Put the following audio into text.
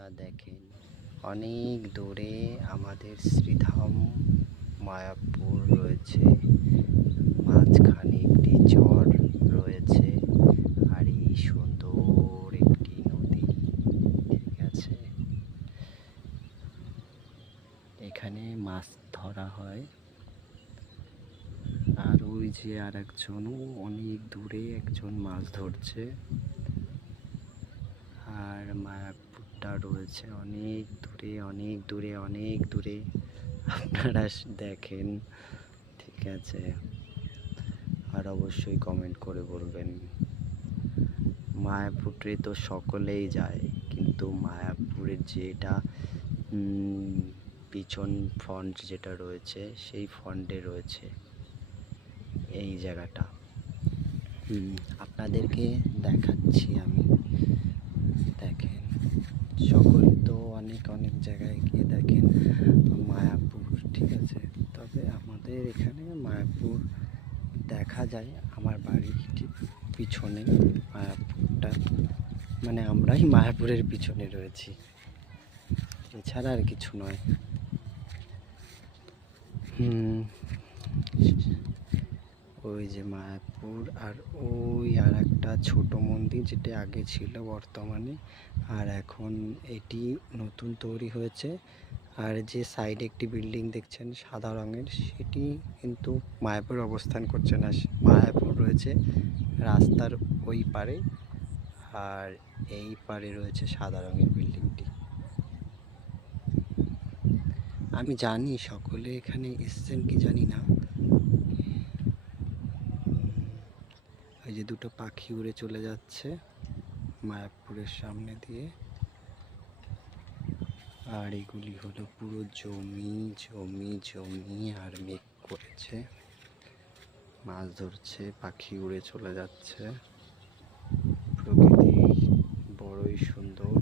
বন্ধুরা দেখেন, অনেক দূরে আমাদের শ্রীধাম মায়াপুর রয়েছে। মাঝখানে একটি চর রয়েছে আর এই সুন্দর একটি নদী। ঠিক আছে, এখানে মাছ ধরা হয়। আর ওই যে আর একজনও অনেক দূরে একজন মাছ ধরছে। আর মায়াপুরটা রয়েছে অনেক দূরে, অনেক দূরে, অনেক দূরে। আপনারা দেখেন। ঠিক আছে, আর অবশ্যই কমেন্ট করে বলবেন। মায়াপুরে তো সকলেই যায়, কিন্তু মায়াপুরের যেটা পিছন ফ্রন্ট যেটা রয়েছে, সেই ফ্রন্টে রয়েছে এই জায়গাটা। আপনাদেরকে দেখাচ্ছি আমি। দেখেন, সকলে তো অনেক অনেক জায়গায় গিয়ে দেখেন মায়াপুর। ঠিক আছে, তবে আমাদের এখানে মায়াপুর দেখা যায়। আমার বাড়ির ঠিক পিছনে মায়াপুরটা, মানে আমরাই মায়াপুরের পিছনে রয়েছি, এছাড়া আর কিছু নয়। ওই যে মায়াপুর, আর ওই আর একটা ছোট মন্দির যেটা আগে ছিল বর্তমানে, আর এখন এটি নতুন তৈরি হয়েছে। আর যে সাইডে একটি বিল্ডিং দেখছেন সাদা রঙের, সেটি কিন্তু মায়াপুর অবস্থান করছে না। মায়াপুর রয়েছে রাস্তার ওই পারে, আর এই পারে রয়েছে সাদা রঙের বিল্ডিংটি। আমি জানি সকলে এখানে এসছেন কি জানি না। এই যে দুটো পাখি উড়ে চলে যাচ্ছে মায়াপুরের সামনে দিয়ে। আর এগুলি হলো পুরো জমি জমি জমি, আর মেঘ করেছে, মাছ ধরছে, পাখি উড়ে চলে যাচ্ছে। প্রকৃতি বড়ই সুন্দর।